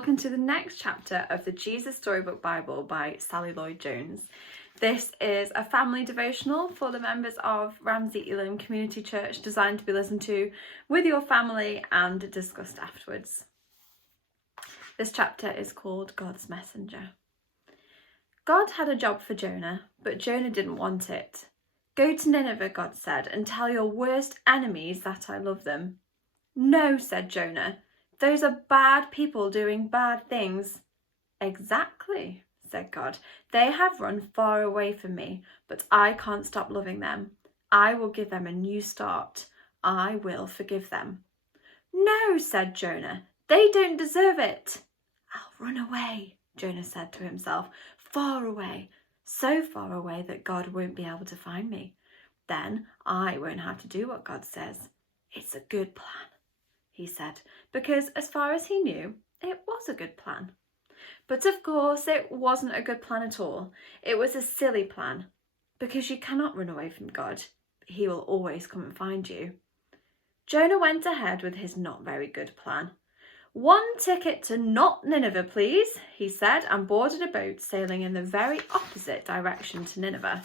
welcome to the next chapter of the Jesus Storybook Bible by Sally Lloyd-Jones. This is a family devotional for the members of Ramsey Elam Community Church, designed to be listened to with your family and discussed afterwards. This chapter is called God's Messenger. God had a job for Jonah, but Jonah didn't want it. "Go to Nineveh," God said, "and tell your worst enemies that I love them." "No," said Jonah. "Those are bad people doing bad things." "Exactly," said God. "They have run far away from me, but I can't stop loving them. I will give them a new start. I will forgive them." "No," said Jonah. "They don't deserve it." "I'll run away," Jonah said to himself, "far away, so far away that God won't be able to find me. Then I won't have to do what God says. It's a good plan," he said, because as far as he knew, it was a good plan. But of course, it wasn't a good plan at all. It was a silly plan, because you cannot run away from God. He will always come and find you. Jonah went ahead with his not very good plan. "One ticket to not Nineveh, please," he said, and boarded a boat sailing in the very opposite direction to Nineveh.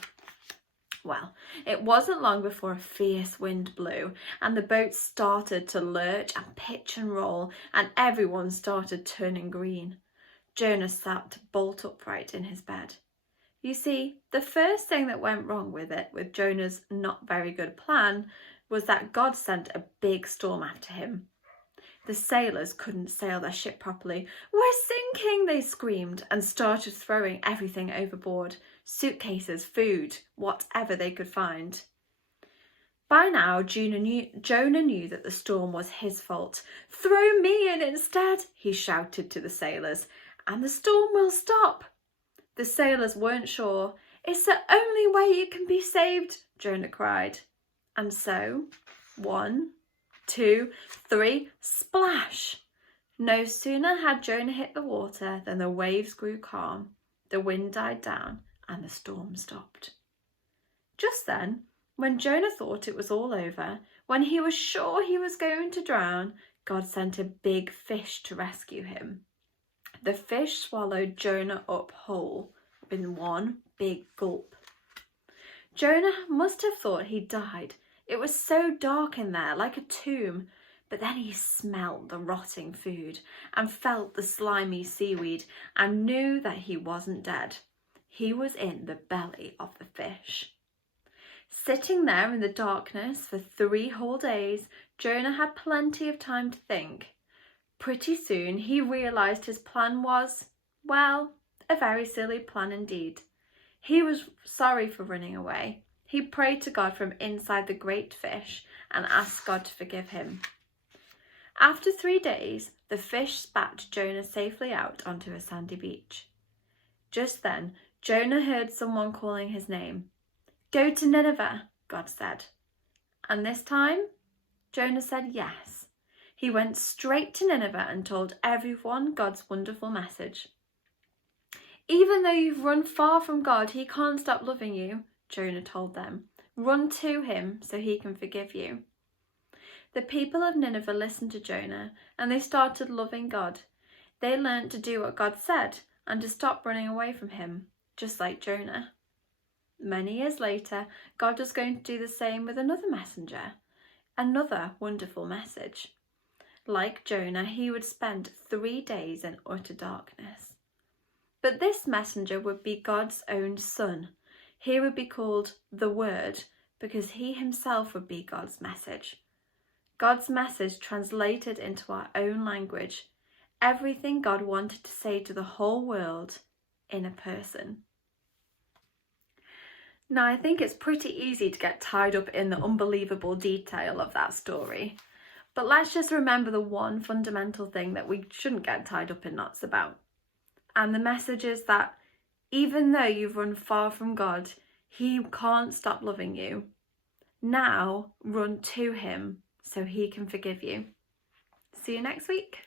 Well, it wasn't long before a fierce wind blew and the boat started to lurch and pitch and roll, and everyone started turning green. Jonah sat bolt upright in his bed. You see, the first thing that went wrong with Jonah's not very good plan, was that God sent a big storm after him. The sailors couldn't sail their ship properly. "We're sinking," they screamed, and started throwing everything overboard. Suitcases, food, whatever they could find. By now, Jonah knew that the storm was his fault. "Throw me in instead," he shouted to the sailors, "and the storm will stop." The sailors weren't sure. "It's the only way you can be saved," Jonah cried. And so, 1, 2, 3, splash! No sooner had Jonah hit the water than the waves grew calm, the wind died down, and the storm stopped. Just then, when Jonah thought it was all over, when he was sure he was going to drown, God sent a big fish to rescue him. The fish swallowed Jonah up whole in one big gulp. Jonah must have thought he died. It was so dark in there, like a tomb. But then he smelled the rotting food and felt the slimy seaweed and knew that he wasn't dead. He was in the belly of the fish. Sitting there in the darkness for 3 whole days, Jonah had plenty of time to think. Pretty soon he realised his plan was, well, a very silly plan indeed. He was sorry for running away. He prayed to God from inside the great fish and asked God to forgive him. After 3 days, the fish spat Jonah safely out onto a sandy beach. Just then, Jonah heard someone calling his name. "Go to Nineveh," God said. And this time, Jonah said yes. He went straight to Nineveh and told everyone God's wonderful message. "Even though you've run far from God, he can't stop loving you," Jonah told them. "Run to him so he can forgive you." The people of Nineveh listened to Jonah and they started loving God. They learned to do what God said and to stop running away from him, just like Jonah. Many years later, God was going to do the same with another messenger, another wonderful message. Like Jonah, he would spend 3 days in utter darkness. But this messenger would be God's own son. He would be called the Word because he himself would be God's message. God's message translated into our own language. Everything God wanted to say to the whole world in a person. Now, I think it's pretty easy to get tied up in the unbelievable detail of that story. But let's just remember the one fundamental thing that we shouldn't get tied up in knots about. And the message is that even though you've run far from God, he can't stop loving you. Now run to him so he can forgive you. See you next week.